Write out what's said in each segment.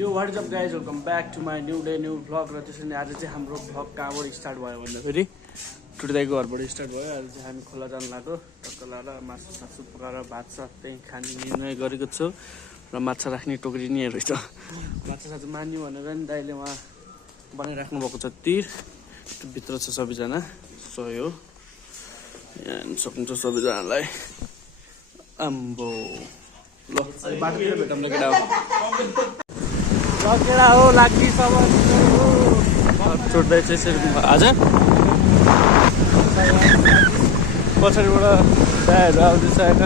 यो what's up guys welcome back to my new day new vlog र त्यसरी नै आज चाहिँ हाम्रो भ्लग कहाँबाट स्टार्ट भयो भन्दाखेरि टुटुदाईको घरबाट स्टार्ट भयो। आज चाहिँ हामी खोला जानु लाग्यो टक्क लाएर मासु सासु पकाएर भात सात त्यहीँ खाने निर्णय गरेको छु र माछा राख्ने टोकरी नि रहेछ। माछा सासु मान्यो भनेर नि दाइले उहाँ बनाइराख्नु भएको छ तिर, त्यो भित्र छ सबैजना सहयोग यहाँ सक्नुहुन्छ सबैजनालाई। आम्बो ल बाटोतिर भेटौँ न केटा केटा हो लागि सब छोड्दै चाहिँ आज पछाडिबाट दायाहरू आउँदैछ होइन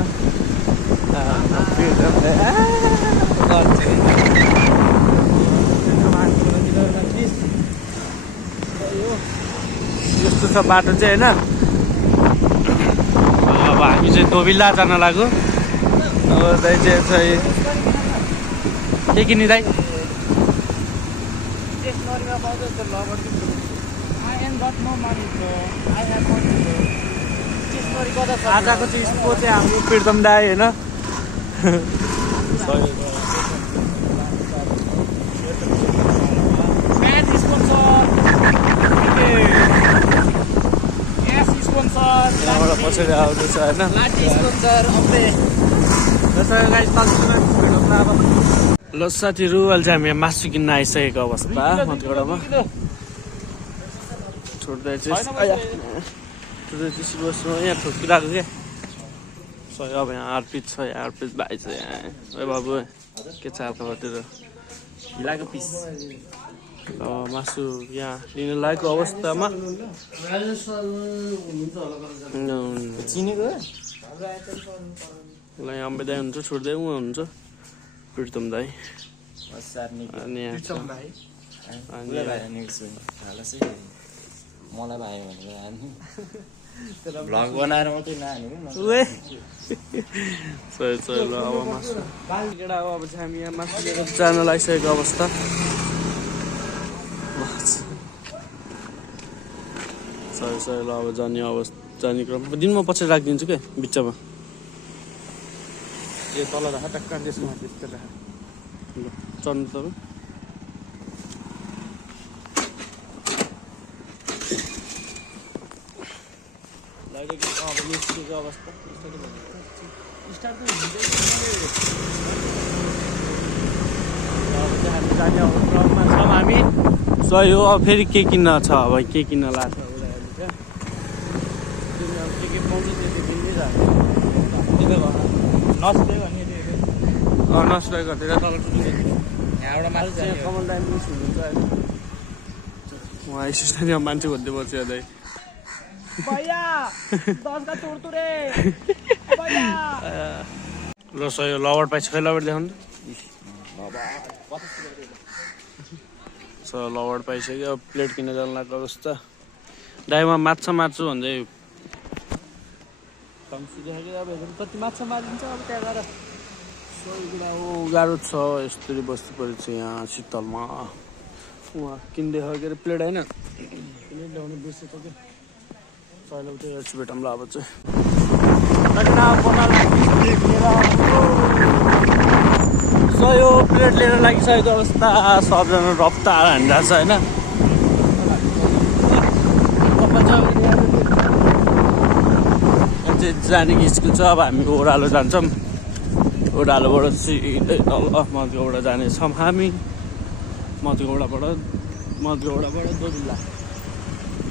यस्तो छ बाटो चाहिँ होइन। अब हामी चाहिँ दोबिल्ला जान लाग्यो। अब दाइ चाहिँ के किन्ने दाइ आजको चाहिँ स्पो चाहिँ हाम्रो प्रितम दाइ होइन। पछाडि आउँदैछ होइन। ल साथीहरू अहिले चाहिँ हामी यहाँ मासु किन्न आइसकेको अवस्था मध्यगढामा छोड्दै चाहिँ बस्नु यहाँ ठोकिरहेको क्या सही। अब यहाँ अर्पित छ, यहाँ अर्पित भाइ छ यहाँ। ए बाबु के छ हातबाटतिर हिलाएको पिस मासु यहाँ लिन लागेको अवस्थामा चिनेको ल यहाँ अम्बे दाई हुनुहुन्छ, छोड्दै उहाँ हुनुहुन्छ प्रितम दाई अनि यहाँ छ मलाई भाइ भनेर भ्लग बनाएर मात्रै नानीको सही ल अब मासु केटा हो। अब चाहिँ हामी यहाँ मासु लिएर जान लागिसकेको अवस्था सही ल अब जाने अवस्था जाने क्रम दिनमा पछि राखिदिन्छु क्या बिचमा ए तल राख टक्क त्यसमा त्यस्तो राख ल चढ्नु त अब निस्केको अवस्था स्टार्ट हामी जाने क्रममा छौँ हामी। सही हो। अब फेरि के किन्न छ, अब के किन्न लाग्छ के पाउँछ त्यो किन्दै जान्छ। नसुलाई गरेर तल यहाँबाट मासु चाहिँ कमन टाइम मिस हुन्छ होइन। उहाँ स्टेडियम मान्छे भन्दै बस्यो दाइ ल सही हो। लबर पाइछ खै लबर देखाउनु सो लबर पाइसक्यो। अब प्लेट किन्न जानु लाग्यो अवस्था। दाइमा माछा मार्छु भन्दै कति माछा मारिन्छ अब त्यहाँ गएर सही कुरा हो। गाह्रो छ यस्तरी बस्नु पऱ्यो चाहिँ यहाँ शीतलमा। उहाँ किन्दै हो के अरे प्लेट होइन प्लेट ल्याउनु बिर्सेछ क्या सहिले उठ्यो हेर्छु भेटौँला अब चाहिँ सही हो। प्लेट लिएर लागिसकेको अवस्था सबजना रफ्तार हानिरहेको छ होइन। जाने स्कुल छ। अब हामी ओह्रालो जान्छौँ। ओह्रालोबाट सिधै तल मध्यगढा जानेछौँ हामी। मध्यगढाबाट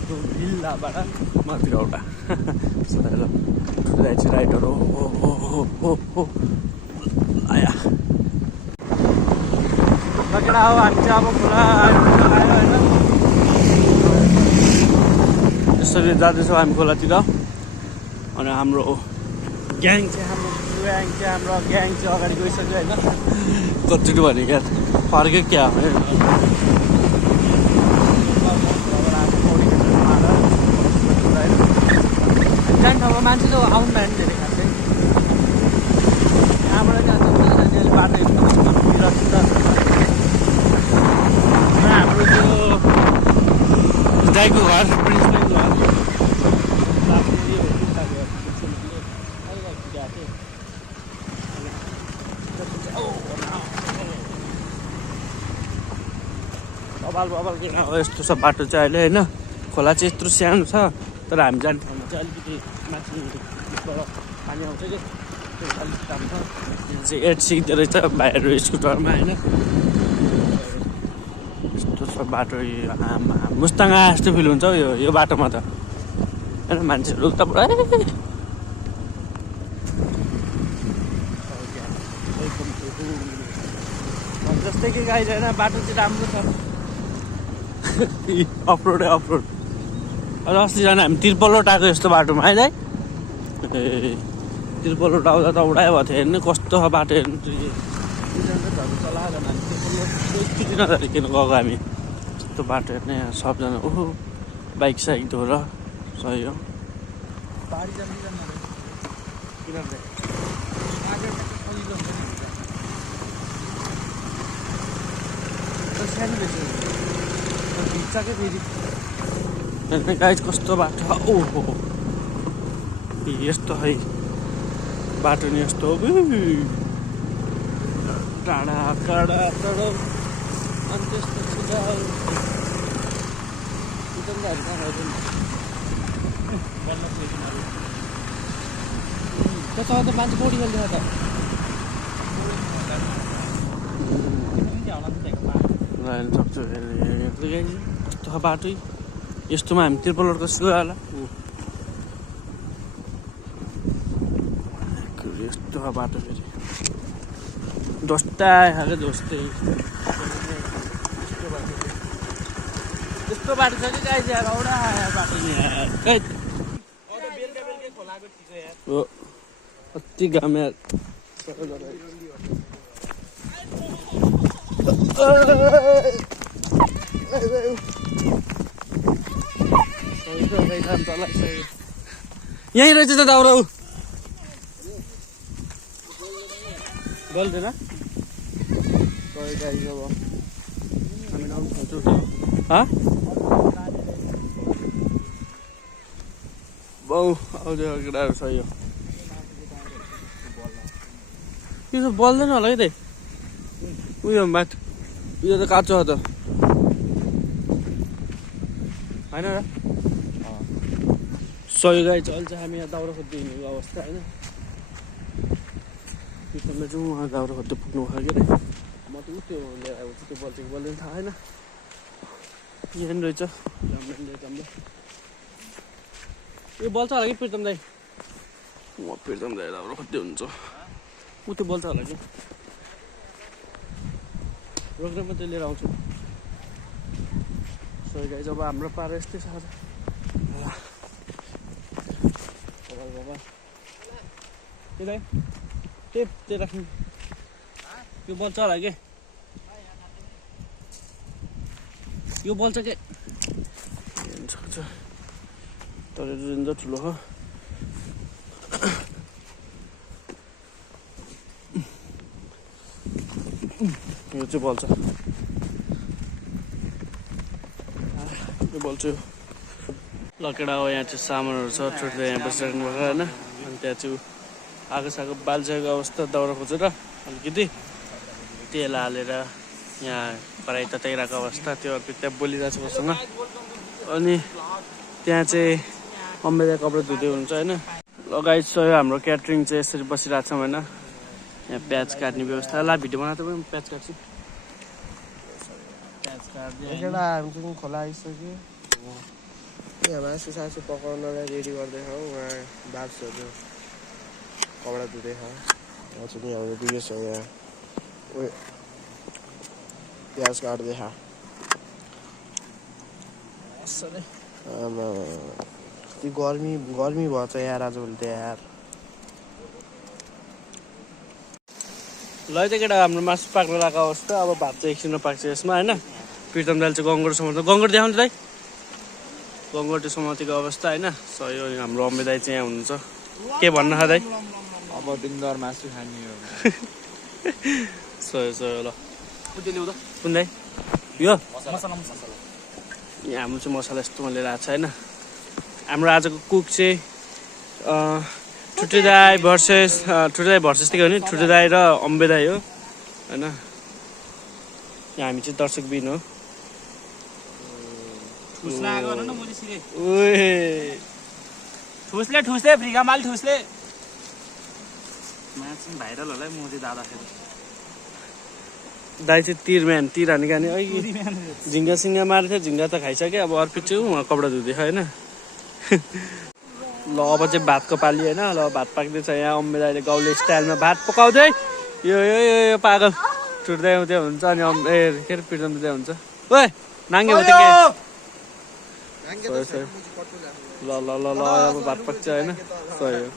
दोबिल्लाबाट मध्यगढा राइटर हो आया लगेर हो। हामी चाहिँ अब खोला आयो होइन यसरी जाँदैछौँ हामी खोलातिर। अनि हाम्रो ग्याङ चाहिँ हाम्रो ग्याङ चाहिँ अगाडि गइसक्यो होइन। कतिचोटि भने क्या फर्क्यो क्या जाने ठाउँमा मान्छे त आउनु भएन धेरै खासै। यहाँबाट जान्छ अहिले बाटो एकदम हाम्रो त्यो दाइको घर प्रिन्सको घर बबाल बबाल किन हो यस्तो छ बाटो चाहिँ अहिले होइन। खोला चाहिँ यत्रो सानो छ तर हामी जाने ठाउँमा चाहिँ अलिकति माथिबाट पानी आउँछ कि त्यो अलिक काम छ। यो चाहिँ 8 सिक्दो रहेछ भाइहरू स्कुटरमा होइन। यस्तो छ बाटो मुस्ताङ आए जस्तो फिल हुन्छ हौ यो बाटोमा त होइन। मान्छेहरू त पुरै जस्तै कि गाई छैन बाटो चाहिँ राम्रो छ। अफरोडै अफरोड। अझ अस्तिजना हामी तिर्पलोट आएको यस्तो बाटोमा है दाइ। ए तिर्पलोट आउँदा त उडाइ भएको थियो हेर्नु कस्तो छ बाटो हेर्नु। चलाएर हामी तिर्पलोट स्थिति नधरिकन गएको हामी त्यो बाटो हेर्ने यहाँ सबजना ओहो बाइक साइक धोएर सही हो। फेरि गाइस कस्तो बाटो ओहो यस्तो है बाटो नि यस्तो टाढा काडा टाढो अनि त्यसपछि त्यसमा त मान्छे पौडी खेल्दैन त सक्छु कस्तो बाटो यस्तोमा हामी तिर्पलोट कस्तो होला यस्तो बाटो फेरि दोस्ता खाले दोस्तै यस्तो बाटो छ कि गाइस यार औडा बाटो नि हो कति घाम यार। यहीँ रहेछ त दाउरा गल्दैन बाउ आउँछ केटाहरू छ यो त बल्दैन होला कि त्यही उयो माथि यो त काँचो हो त होइन र सही गाई चल्छ। हामी यहाँ दाउरा खोज्दै हिँडेको अवस्था होइन। पिछनमा चाहिँ उहाँ दाउरा खोज्दै पुग्नु भयो के अरे म त त्यो लिएर आएको छु त्यो बल्छ कि बल्दैन थाहा होइन। यहाँ रहेछ यो बल्छ होला कि प्रितम दाई म प्रितम दाई दाउरा खोज्दै हुन्छ ऊ त्यो बल्छ होला कि प्रोग्राम मात्रै लिएर आउँछु। सही गाई जब हाम्रो पारा यस्तै छ बाबा त्यसलाई टेप त्यो राख्नु यो बल्छ होला के यो बल्छ के सक्छ तर रेन्ज ठुलो हो। यो चाहिँ बल्छ यो बल्छ लकेडा हो। यहाँ चाहिँ सामानहरू छ छोडेर यहाँ बसिराख्नु भएको होइन। अनि त्यहाँ चाहिँ आगो सागो बाल्छेको अवस्था दाउरा खोजेर अलिकति तेल हालेर यहाँ कराई तताइरहेको अवस्था त्यो अर्को त्यहाँ बोलिरहेको छ मसँग। अनि त्यहाँ चाहिँ अम्बेदा कपडा धुँदै हुन्छ होइन। लगाइस हाम्रो क्याटरिङ चाहिँ यसरी बसिरहेको छौँ होइन। यहाँ प्याज काट्ने व्यवस्था ला भिडियो बनाएको पनि प्याज काट्छु प्याज काट्दै हामी खोला आइसक्यो। यहाँ मासु सासु पकाउनलाई रेडी गर्दैछ हौ। उहाँ बाप्सहरू कपडा धुँदैछ चाहिँ हाम्रो बिगेस हो। यहाँ उयो प्याज काट्दैछ कति गर्मी भयो त यार आजभोलि त यार। ल चाहिँ केटा हाम्रो मासु पाक्न लगाएको अवस्था। अब भात चाहिँ एकछिनमा पाक्छ यसमा होइन। प्रितम दाइले चाहिँ गङ्गोट समाउँछ गङ्गोट देखाउनु दाइ गङ्गोटे समातेको अवस्था होइन। सही हो हाम्रो अम्बे दाइ चाहिँ यहाँ हुनुहुन्छ के भन्न दाइ अब दिनभर मासु खाने हो सही सही ल कुन दाइ यो यहाँ हाम्रो चाहिँ मसला यस्तोमा लिएर आएको छ होइन। हाम्रो आजको कुक चाहिँ ठुटे दाई भर्सेस त के हो नि ठुटे दाई र अम्बे दाई हो होइन। यहाँ हामी चाहिँ दर्शक बिन हो ठुस्ला आएको न मुजी सिरे ओए ठुस्ले फ्रीका माल ठुस्ले म्याच भाइरल होला मुजी दादाखेरि दाइ चाहिँ तिर हाने खाने झिङ्गा सिङ्गा मारेको थियो झिङ्गा त खाइसक्यो अब अर्पित चाहिँ उहाँ कपडा धुँदैछ होइन ल अब चाहिँ भातको पाली होइन ल भात पाक्दैछ यहाँ अम्मे दाइले गाउँले स्टाइलमा भात पकाउँदै यो पागल छुट्दै आउँदै हुन्छ अनि के अरे पिर्दै हुन्छ ओए नाङ्गे हुँदै के ल अब भात पाक्छ होइन सही हो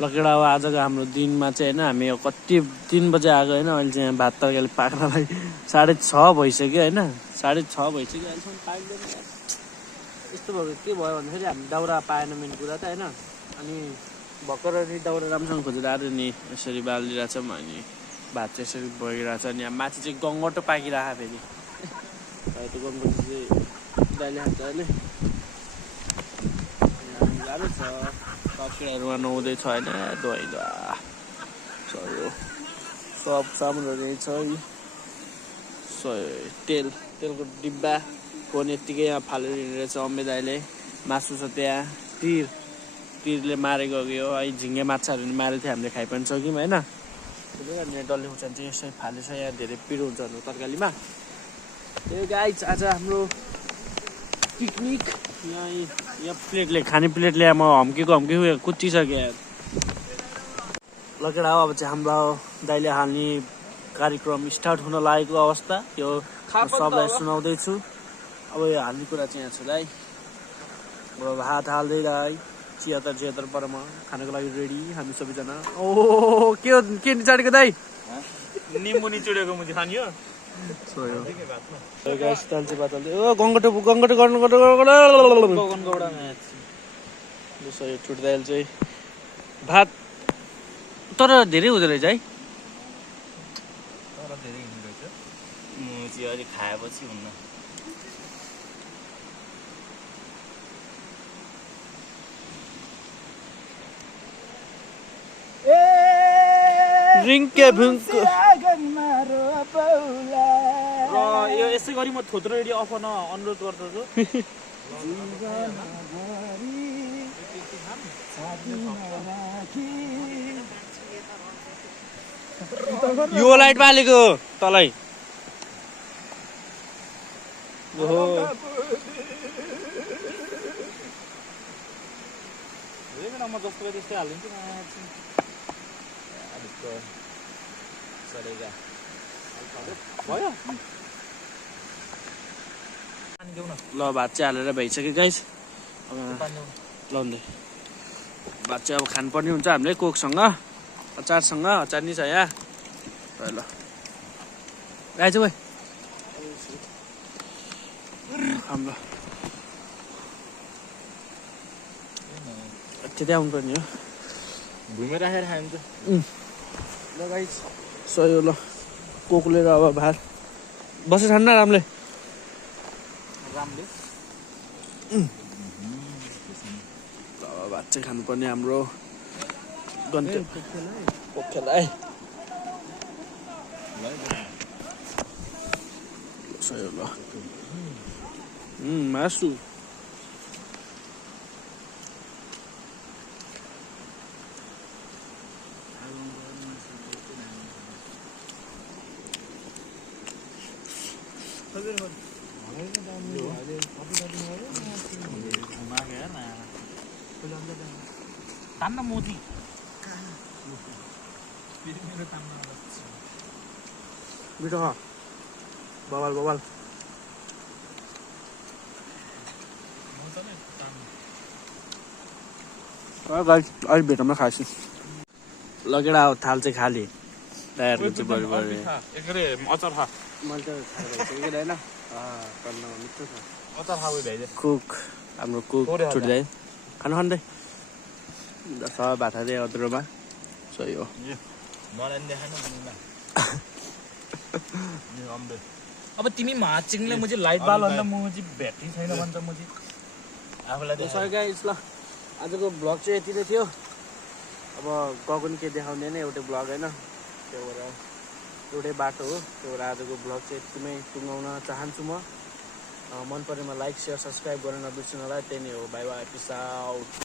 लकेडा अब आजको हाम्रो दिनमा चाहिँ होइन हामी कति 3 बजे आएको होइन अहिले चाहिँ यहाँ भात तरकारी पाक्नलाई 6:30 भइसक्यो होइन 6:30 भइसक्यो अहिलेसम्म पाक्दैन यस्तो भयो के भयो भन्दाखेरि हामी दाउरा पाएन मेन कुरा त होइन अनि भर्खर नि दाउरा राम्रोसँग खोजेर आएर नि यसरी बालिरहेछ अनि भात चाहिँ यसरी भइरहेछ अनि यहाँ माथि चाहिँ गङ्गटो पाकिरहेको फेरि त्यो गङ्गटो चाहिँ दाइले हाल्छ होइन गाह्रो छ कपडाहरूमा नुहाउँदैछ होइन धुवाइँदा सब सामानहरू यहीँ छ तेलको डिब्बा फोन यत्तिकै यहाँ फालेर हिँडेर छ अम्मे दाइले मासु छ त्यहाँ तिरले मारेको हो है झिङ्गे माछाहरू नि मारेको थियो हामीले खाइ पनि सक्यौँ होइन त्यसले गर्दा डल्ले खुर्सानी चाहिँ यसरी फालेछ यहाँ धेरै पिरो हुन्छ हाम्रो तरकारीमा त्यही गाइज आज हाम्रो पिकनिक यहाँ प्लेटले खाने प्लेटले म हम्केको कुच्चिसक्यो यार लकेडा हो अब चाहिँ हाम्रो दाइले हाल्ने कार्यक्रम स्टार्ट हुन लागेको अवस्था यो सबलाई सुनाउँदैछु अब यो हाल्ने कुरा चाहिँ यहाँ छ दाइ अब भात हाल्दै दाइ 76 परमा खानको लागि रेडी हामी सबैजना ओ के निचाडेको दाइ निम्बु निचोडेको मुजी खानी हो छुट्दा चाहिँ भात तर धेरै हुँदो रहेछ है मुजी अलिक खाएपछि हुन्न रिङ्के भुङ्को यो यसै गरी म थोत्रो रेडी अफ गर्न अनुरोध गर्दछु यो लाइट बालेको तलै ओहो म जस्तो त्यस्तै हालिदिन्छु भयो ल भात चाहिँ हालेर भइसक्यो गाइस लाउँदै भात चाहिँ अब खानुपर्ने हुन्छ हामीले कोकसँग अचारसँग अचार नि छ यहाँ ल आइज भाइ हाम्रो त्यतै आउनुपर्ने हो घुमेर राखेर खान्छ ल गाइस सही हो ल कोकले र अब भात बसेर खान्न राम्रले भात चाहिँ खानुपर्ने हाम्रो गन्ते पोखेलाई सही हो ल मासु तान्न मोती मिठो खा बवाल अहिले भेटमा खाएछु लगेर अब थाल चाहिँ खाली टायरको चाहिँ बढी अचार खा मैले त खाएर होइन मिठो छ अचार खा भाइ कुक हाम्रो कुक छुट्दै खाँदै सब भात खाँदै अदुरोमा सही हो अब तिमी महाचिङले मुझे लाइट बाल भन्दा मुझे ब्याट्री छैन भन्छ मुझे आफूलाई सरी गाइस ल आजको ब्लग चाहिँ यति नै थियो अब गएको नि के देखाउँदैन एउटै ब्लग होइन त्यो भएर एउटै बाटो हो। त्यो भएर आजको भ्लग चाहिँ यतिमै टुङ्गाउन चाहन्छु म। मन परेमा लाइक, सेयर, सब्सक्राइब गर्न नबिर्सिनु होला। त्यही नै हो। Bye bye, peace out.